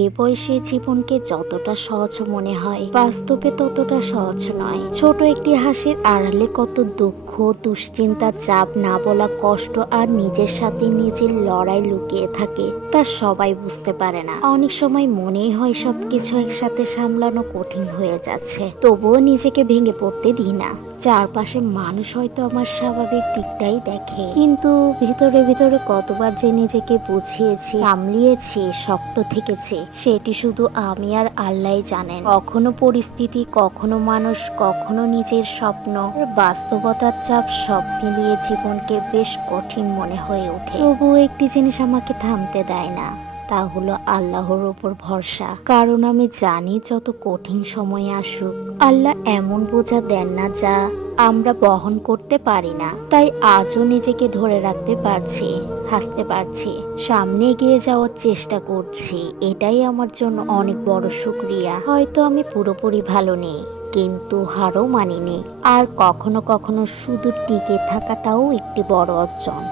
এ বয়সে জীবনকে যতটা সহজ মনে হয় বাস্তবে ততটা সহজ নয়। ছোট একটি হাসির আড়ালে কত দুঃখ, দুশ্চিন্তা, চাপ, না বলা কষ্ট আর নিজের সাথে নিজের লড়াই লুকিয়ে থাকে তা সবাই বুঝতে পারে না। অনেক সময় মনেই হয় সবকিছু একসাথে সামলানো কঠিন হয়ে যাচ্ছে, তবুও নিজেকে ভেঙে পড়তে দিই না। চারপাশে মানুষ হয়তো আমার স্বাভাবিক দিকটাই দেখে, কিন্তু ভিতরে ভিতরে কতবার যে নিজেকে বুঝিয়েছি, সামলিয়েছি, শক্ত থেকেছি সেটি শুধু আমি আর আল্লাহ জানেন। কখনো পরিস্থিতি, কখনো মানুষ, কখনো নিজের স্বপ্ন, বাস্তবতার চাপ সব মিলিয়ে জীবনকে বেশ কঠিন মনে হয়ে ওঠে। তবুও একটি জিনিস আমাকে থামতে দেয় না, তা হলো আল্লাহর উপর ভরসা। কারণ আমি জানি যত কঠিন সময় আসুক আল্লাহ এমন বোঝা দেন না যা আমরা বহন করতে পারি না। তাই আজও নিজেকে ধরে রাখতে পারছি, হাসতে পারছি, সামনে এগিয়ে যাওয়ার চেষ্টা করছি। এটাই আমার জন্য অনেক বড় শুকরিয়া। হয়তো আমি পুরোপুরি ভালো নেই, কিন্তু হারও মানিনি। আর কখনো কখনো শুধু টিকে থাকাটাও একটি বড় অর্জন।